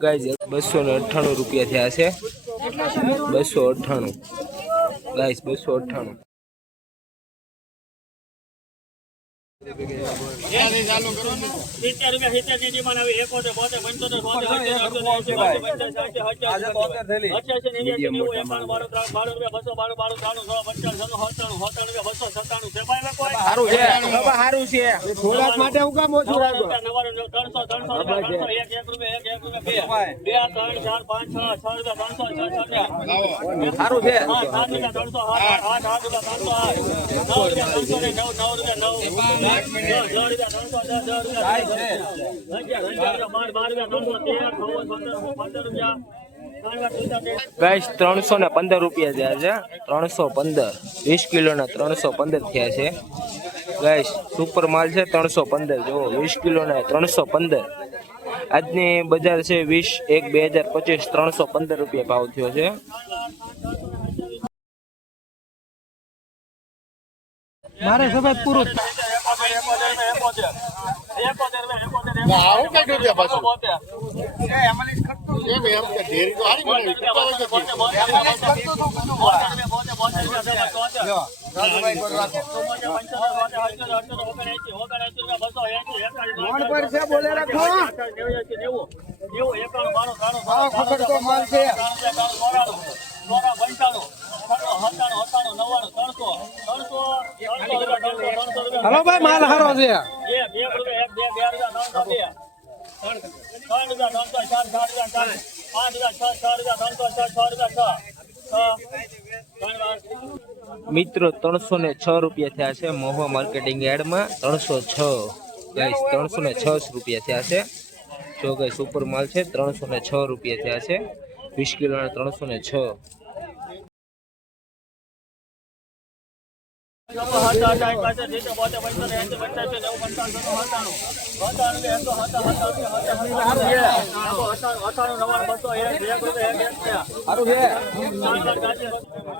guys 298 રૂપિયા થયા છે 298 ગાઈઝ 298 ગાઈસ 315 રૂપિયા થયા છે 315 20 કિલોના 315 થયા છે ગાઈસ સુપર માલ છે 315 જો 20 કિલોના 315 આજની બજાર છે 20/1/2025 315 રૂપિયા ભાવ થયો છે મારે સફેદ પૂરું હલો ભાઈ માલ હારો છે મિત્રો 306 રૂપિયા થયા છે મહુવા માર્કેટિંગ યાર્ડમાં 306 ગાઈસ 306 રૂપિયા થયા છે જો ગાઈસ સુપર માલ છે 306 રૂપિયા થયા છે 20 કિલોના 306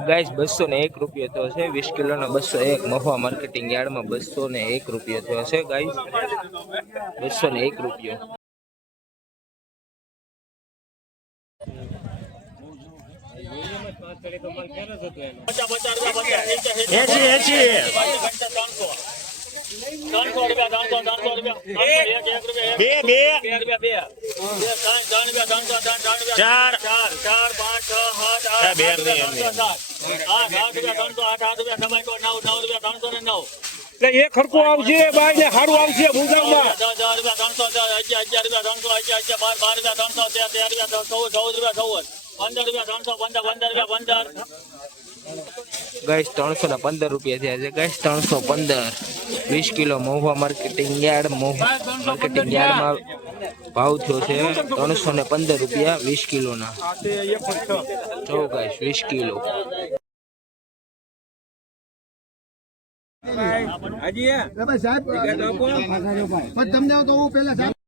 ગાઈસ 201 રૂપિયા થયો છે 20 કિલોના 201 મહુવા માર્કેટિંગ યાર્ડમાં 201 રૂપિયા થયો છે ગાઈસ 201 રૂપિયા એક ખરખું આવશે બાઈ ને સારું આવશે ભૂજામાં 15 ગાઈસ 315 રૂપિયા થયા છે ગાઈસ 315 20 કિલો મહુવા માર્કેટિંગ યાર્ડમાં ભાવ થયો છે 315 રૂપિયા 20 કિલોના જો ગાઈસ 20 કિલો તમને તો હું પેલા